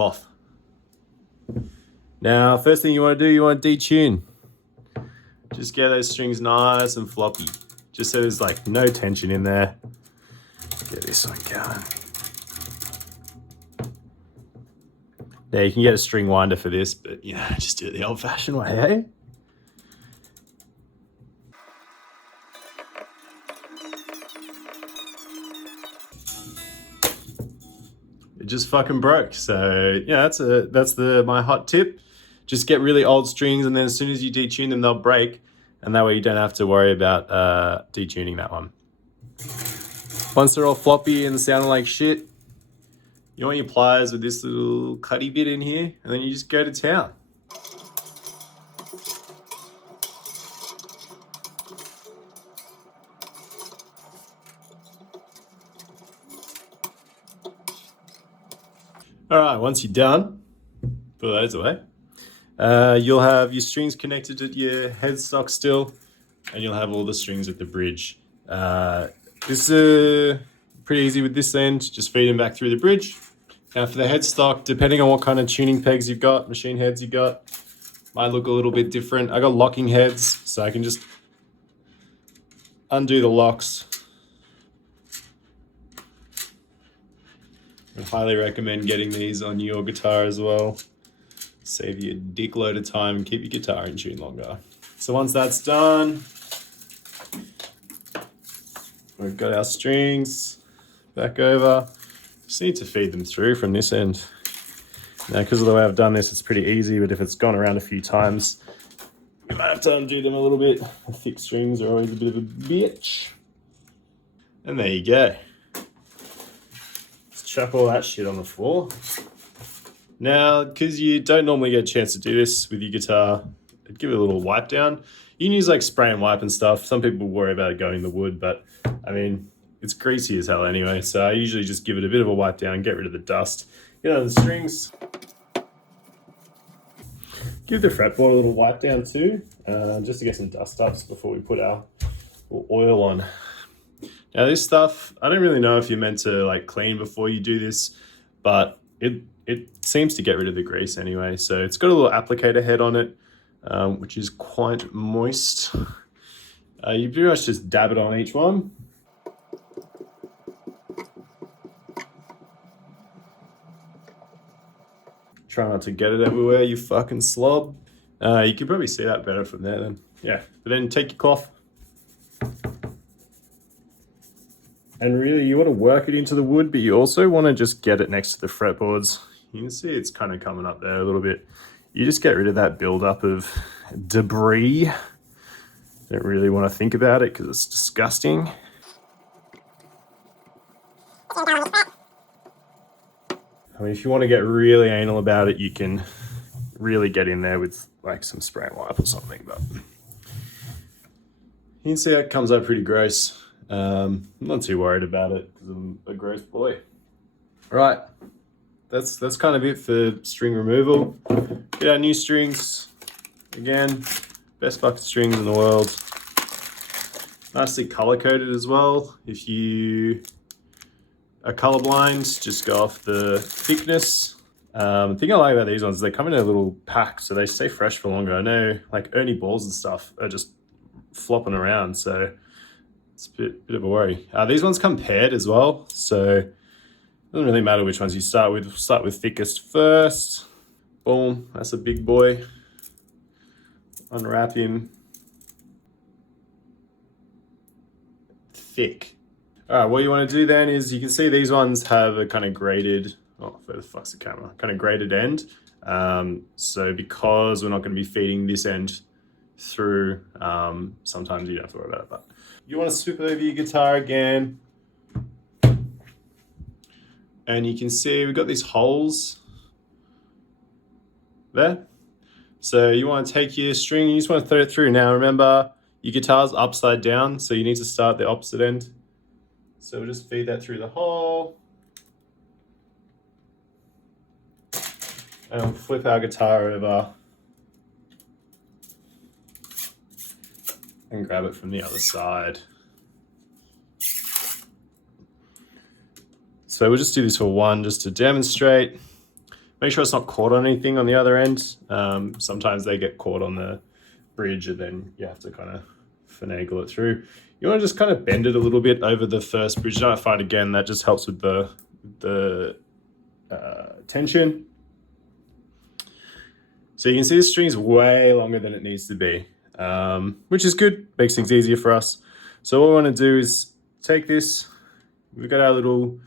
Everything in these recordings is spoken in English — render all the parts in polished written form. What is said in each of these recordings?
cloth. Now, first thing you want to do, you want to detune. Just get those strings nice and floppy, just so there's like no tension in there. Get this one going. Now you can get a string winder for this, but you know, just do it the old-fashioned way, eh? It just fucking broke. So yeah, that's my hot tip. Just get really old strings, and then as soon as you detune them, they'll break, and that way you don't have to worry about detuning that one. Once they're all floppy and sounding like shit, you want your pliers with this little cutty bit in here, and then you just go to town. All right, once you're done, put those away. You'll have your strings connected to your headstock still, and you'll have all the strings at the bridge. This is pretty easy with this end, just feed them back through the bridge. Now for the headstock, depending on what kind of tuning pegs you've got, machine heads you've got, might look a little bit different. I got locking heads, so I can just undo the locks. I highly recommend getting these on your guitar as well. Save you a dick load of time and keep your guitar in tune longer. So once that's done, we've got our strings back over. Just need to feed them through from this end. Now, because of the way I've done this, it's pretty easy, but if it's gone around a few times, you might have to undo them a little bit. The thick strings are always a bit of a bitch. And there you go. Let's chuck all that shit on the floor. Now, because you don't normally get a chance to do this with your guitar, I'd give it a little wipe down. You can use like spray and wipe and stuff. Some people worry about it going in the wood, but I mean, it's greasy as hell anyway. So I usually just give it a bit of a wipe down, get rid of the dust, get out of the strings. Give the fretboard a little wipe down too, just to get some dust ups before we put our oil on. Now this stuff, I don't really know if you're meant to like clean before you do this, but it seems to get rid of the grease anyway. So it's got a little applicator head on it, which is quite moist. You pretty much just dab it on each one. Try not to get it everywhere, you fucking slob. You can probably see that better from there then. Yeah, but then take your cloth. And really, you want to work it into the wood, but you also want to just get it next to the fretboards. You can see it's kind of coming up there a little bit. You just get rid of that buildup of debris. Don't really want to think about it because it's disgusting. I mean, if you want to get really anal about it, you can really get in there with like some spray and wipe or something, but you can see how it comes out pretty gross. I'm not too worried about it because I'm a gross boy. All right, that's kind of it for string removal. Get our new strings. Again, best bucket strings in the world. Nicely color-coded as well. If you are colorblind, just go off the thickness. The thing I like about these ones is they come in a little pack, so they stay fresh for longer. I know like Ernie balls and stuff are just flopping around, so it's a bit of a worry. These ones come paired as well, so it doesn't really matter which ones you start with. Start with thickest first. Boom, that's a big boy. Unwrap him. Thick. All right, what you want to do then is you can see these ones have a kind of graded, oh, where the fuck's the camera? Kind of graded end. So because we're not going to be feeding this end through, sometimes you don't have to worry about it, but you want to swoop over your guitar again. And you can see we've got these holes there. So you want to take your string, you just want to thread it through. Now remember, your guitar's upside down, so you need to start the opposite end. So we'll just feed that through the hole. And we'll flip our guitar over and grab it from the other side. So we'll just do this for one, just to demonstrate. Make sure it's not caught on anything on the other end. Sometimes they get caught on the bridge and then you have to kind of finagle it through. You want to just kind of bend it a little bit over the first bridge. Don't fight again. That just helps with the tension. So you can see the string's way longer than it needs to be, which is good. Makes things easier for us. So what we want to do is take this. We've got our little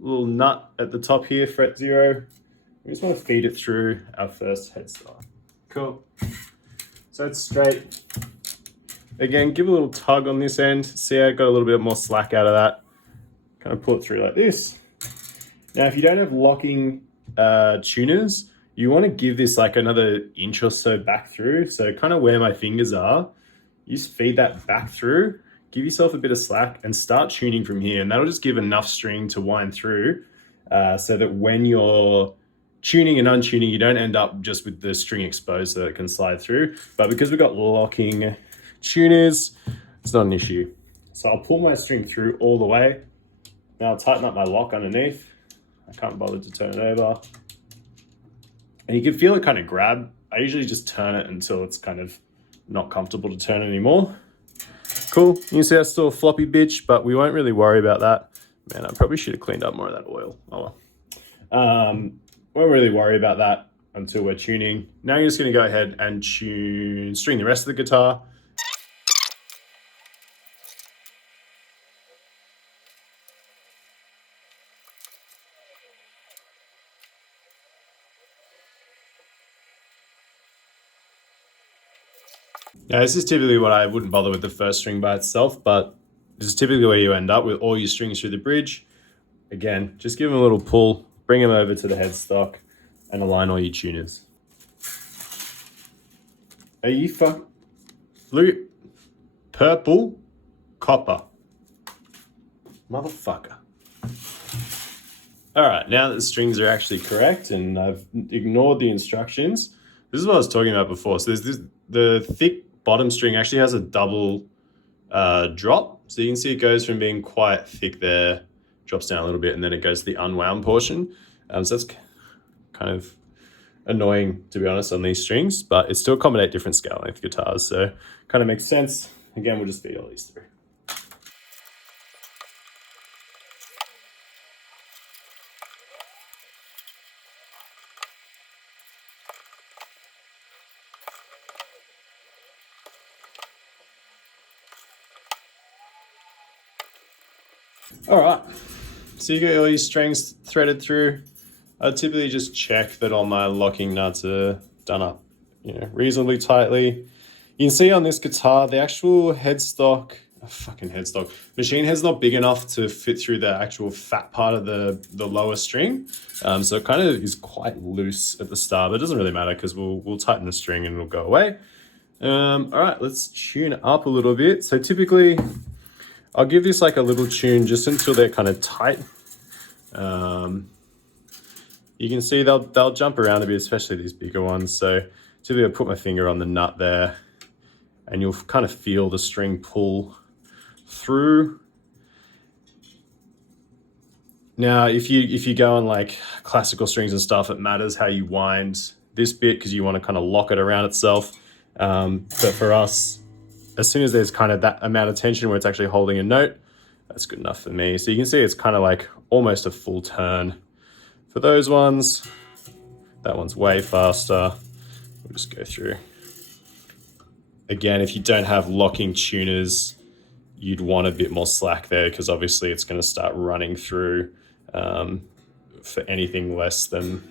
nut at the top here, fret 0. We just want to feed it through our first headstock. Cool. So it's straight. Again, give a little tug on this end. See, I got a little bit more slack out of that. Kind of pull it through like this. Now, if you don't have locking tuners, you want to give this like another inch or so back through. So kind of where my fingers are, you just feed that back through, give yourself a bit of slack and start tuning from here. And that'll just give enough string to wind through so that when you're tuning and untuning, you don't end up just with the string exposed so that it can slide through. But because we've got locking tuners, it's not an issue. So I'll pull my string through all the way. Now I'll tighten up my lock underneath. I can't bother to turn it over. And you can feel it kind of grab. I usually just turn it until it's kind of not comfortable to turn anymore. Cool. You can see that's still a floppy bitch, but we won't really worry about that. Man, I probably should have cleaned up more of that oil. Oh well. Won't really worry about that until we're tuning. Now you're just going to go ahead and string the rest of the guitar. Now, this is typically what I wouldn't bother with the first string by itself, but this is typically where you end up with all your strings through the bridge. Again, just give them a little pull, bring them over to the headstock, and align all your tuners. Are you Look, purple, copper. Motherfucker. All right, now that the strings are actually correct and I've ignored the instructions, this is what I was talking about before. So the thick bottom string actually has a double drop. So you can see it goes from being quite thick there, drops down a little bit, and then it goes to the unwound portion. So that's kind of annoying, to be honest, on these strings, but it's to accommodate different scale length guitars. So kind of makes sense. Again, we'll just feed all these through. All right, so you got all your strings threaded through. I typically just check that all my locking nuts are done up, reasonably tightly. You can see on this guitar, the actual headstock machine head's not big enough to fit through the actual fat part of the lower string. So it kind of is quite loose at the start, but it doesn't really matter because we'll tighten the string and it'll go away. All right, let's tune up a little bit. So typically, I'll give this like a little tune just until they're kind of tight. You can see they'll jump around a bit, especially these bigger ones. So typically I put my finger on the nut there and you'll kind of feel the string pull through. Now, if you go on like classical strings and stuff, it matters how you wind this bit because you want to kind of lock it around itself. But for us, as soon as there's kind of that amount of tension where it's actually holding a note, that's good enough for me. So you can see it's kind of like almost a full turn. For those ones, that one's way faster. We'll just go through. Again, if you don't have locking tuners, you'd want a bit more slack there because obviously it's going to start running through for anything less than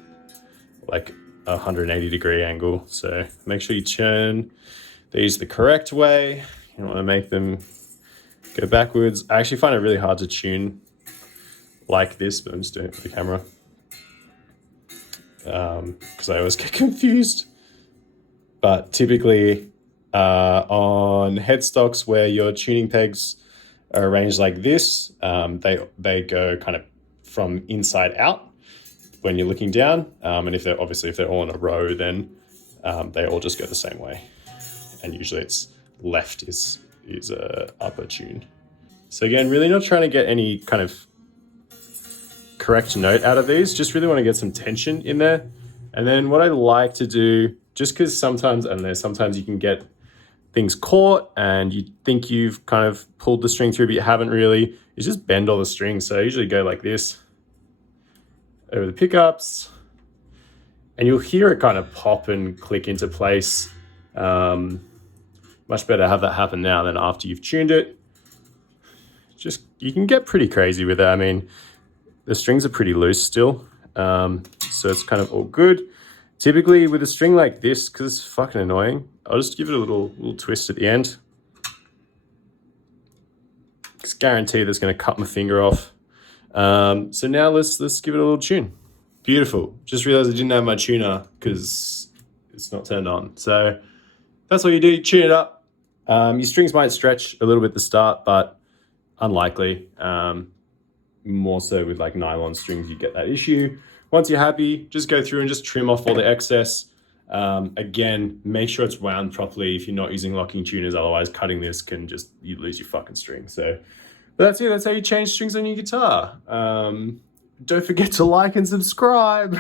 like a 180-degree angle. So make sure you turn these the correct way. You don't want to make them go backwards. I actually find it really hard to tune like this, but I'm just doing it for the camera because I always get confused. But typically on headstocks where your tuning pegs are arranged like this, they go kind of from inside out when you're looking down. And if they're all in a row, then they all just go the same way. And usually it's left is a upper tune. So again, really not trying to get any kind of correct note out of these, just really want to get some tension in there. And then what I like to do, just because sometimes, I don't know, sometimes you can get things caught and you think you've kind of pulled the string through, but you haven't really, is just bend all the strings. So I usually go like this over the pickups, and you'll hear it kind of pop and click into place. Much better have that happen now than after you've tuned it. Just, you can get pretty crazy with it. I mean, the strings are pretty loose still, so it's kind of all good. Typically with a string like this, because it's fucking annoying, I'll just give it a little twist at the end. It's guaranteed that's going to cut my finger off. So now let's give it a little tune. Beautiful. Just realized I didn't have my tuner because it's not turned on. So that's what you do. You tune it up. Your strings might stretch a little bit at the start, but unlikely. More so with like nylon strings, you get that issue. Once you're happy, just go through and just trim off all the excess. Again, make sure it's wound properly if you're not using locking tuners. Otherwise, cutting this can just, you lose your fucking string. So but that's it. That's how you change strings on your guitar. Don't forget to like and subscribe.